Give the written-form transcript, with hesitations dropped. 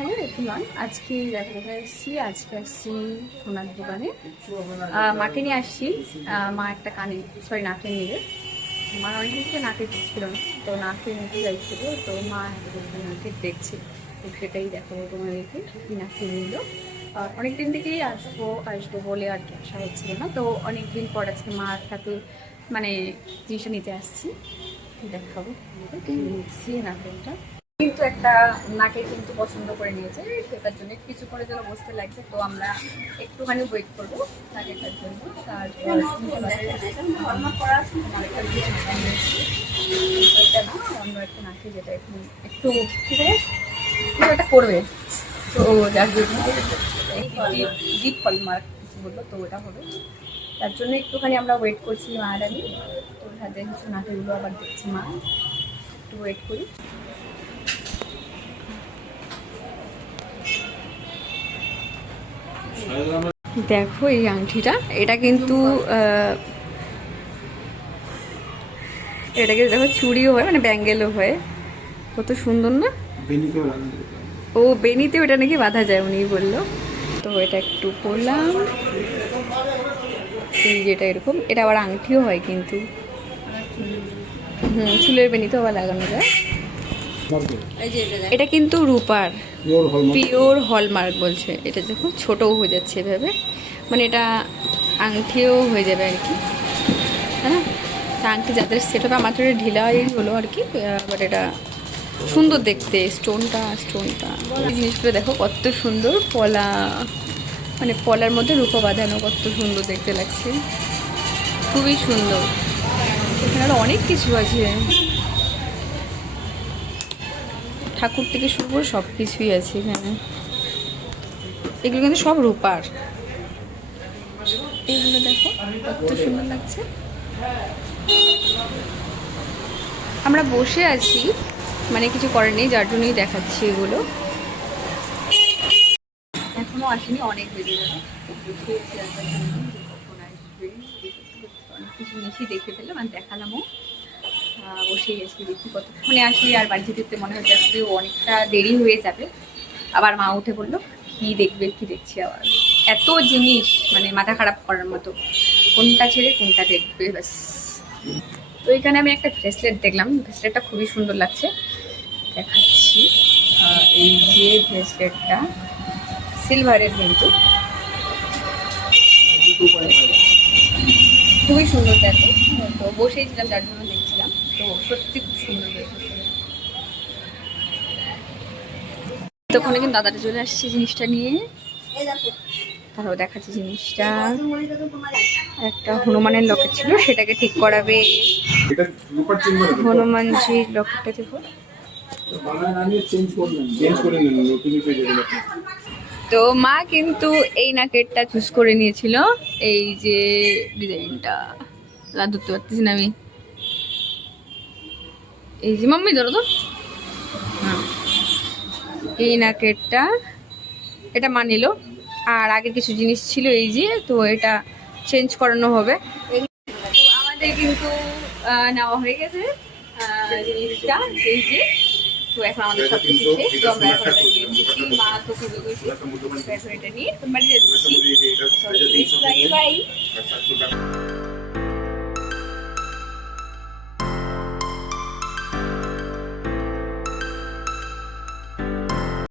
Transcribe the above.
Hello everyone, আজকে দেখা এসেছি। আজকে আসছি সোনার দোকানে, মাকে নিয়ে আসছি। মা একটা কানে নাকে নেবে। মার অনেকদিন থেকে নাকে ছিল না, তো নাকে নিতে চাইছিল, তো মা নাকে দেখছে, তো সেটাই দেখাবো তোমাদেরকে কি নাকে নিল। অনেকদিন থেকেই আসবো আসবো বলে আর কি আসা হচ্ছিল না, তো অনেকদিন পর আজকে মার সাথে মানে জিনিসটা নিতে আসছি, দেখাবো নিচ্ছি নাকেরটা। কিন্তু একটা নাকে কিন্তু পছন্দ করে নিয়েছে, সেটার জন্য কিছু করে যেন বসতে লাগছে, তো আমরা একটুখানি ওয়েট করবো নাকেরটার জন্য। তারপর আমরা একটা নাকে যেটা একটু একটু কিছু একটা করবে, তো যার জন্য ডিপ হলমার্ক কিছু বললো, তো ওটা হবে। তার জন্য একটুখানি আমরা ওয়েট করছি মা আর আমি। তো হাতে কিছু নাকেগুলো আবার দেখছি মা, একটু ওয়েট করি। দেখো এই আংটিটা, এটা কিন্তু দেখো চুড়িও হয়, মানে ব্যাঙ্গেলও হয়, কত সুন্দর না? ও বেনিতে ওটা নাকি বাঁধা যায়, উনি বললো। তো এটা একটু পরলাম, এই যেটা এরকম, এটা আবার আংটিও হয় কিন্তু। চুলের বেনিতেও আবার লাগানো যায়। এটা কিন্তু রূপার পিওর হলমার্ক বলছে। এটা দেখো ছোটও হয়ে যাচ্ছে এভাবে, মানে এটা আংটিও হয়ে যাবে আর কি, হ্যাঁ। আংটি যাদের সেট হবে, আমার তো ঢিলাই হলো আর কি, বাট এটা সুন্দর দেখতে। স্টোনটা এই জিনিসগুলো দেখো কত সুন্দর, পলা, মানে পলার মধ্যে রূপা বাঁধানো, কত সুন্দর দেখতে লাগছে, খুবই সুন্দর। এখানে আরো অনেক কিছু আছে, ঠাকুর থেকে শুরু করে সব কিছুই আছে এখানে। এগুলো কিন্তু সব রূপার। এগুলো দেখো কত সুন্দর লাগছে। আমরা বসে আছি, মানে কিছু করার নেই, যার জন্যই দেখাচ্ছি এগুলো। এখনো আসেনি, অনেক বেজে যাবে। অনেক কিছু জিনিসই দেখে ফেললাম আর দেখালামও। বসেই গেছি, দেখি কতক্ষণে আসি, আর বাড়ি যেতে মনে হচ্ছে আজকে অনেকটা দেরি হয়ে যাবে। আবার মা উঠে বললো কি দেখবে, কি দেখছি আবার এত জিনিস, মানে মাথা খারাপ করার মতো, কোনটা ছেড়ে কোনটা দেখবে ব্যাস। তো এখানে আমি একটা ব্রেসলেট দেখলাম, ব্রেসলেটটা খুবই সুন্দর লাগছে, দেখাচ্ছি। এই যে ব্রেসলেটটা সিলভারের, কিন্তু খুবই সুন্দর দেখো। তো বসেই ছিলাম, যার জন্য দেখছিলাম, তো সত্যি খুব সুন্দর দেখতে। তখন কিন্তু দাদাটা চলে আসছে জিনিসটা নিয়ে, তারপর দেখাচ্ছে জিনিসটা। একটা হনুমানের লকেট ছিল, সেটাকে ঠিক করাবে। হনুমানজির লকেটটা দেখো। তো মা কিন্তু এই নাকেরটা চুজ করে নিয়েছিল, এই যে ডিজাইনটা, ধরতে পারতেছি না আমি, এই যে মাম্মি ধরো তো, হ্যাঁ এই নাকেরটা, এটা মা নিল। আর আগে কিছু জিনিস ছিল এই যে, তো এটা চেঞ্জ করানো হবে। তো আমাদের কিন্তু নেওয়া হয়ে গেছে জিনিসটা, এই যে। তো এখন আমাদের সব কিছু শেষ, তো আমরা এখন এটা নিয়ে এসেছি, মা তো খুবই খুশি। এখন এটা নিয়ে বাড়ি যাচ্ছি। Bye bye.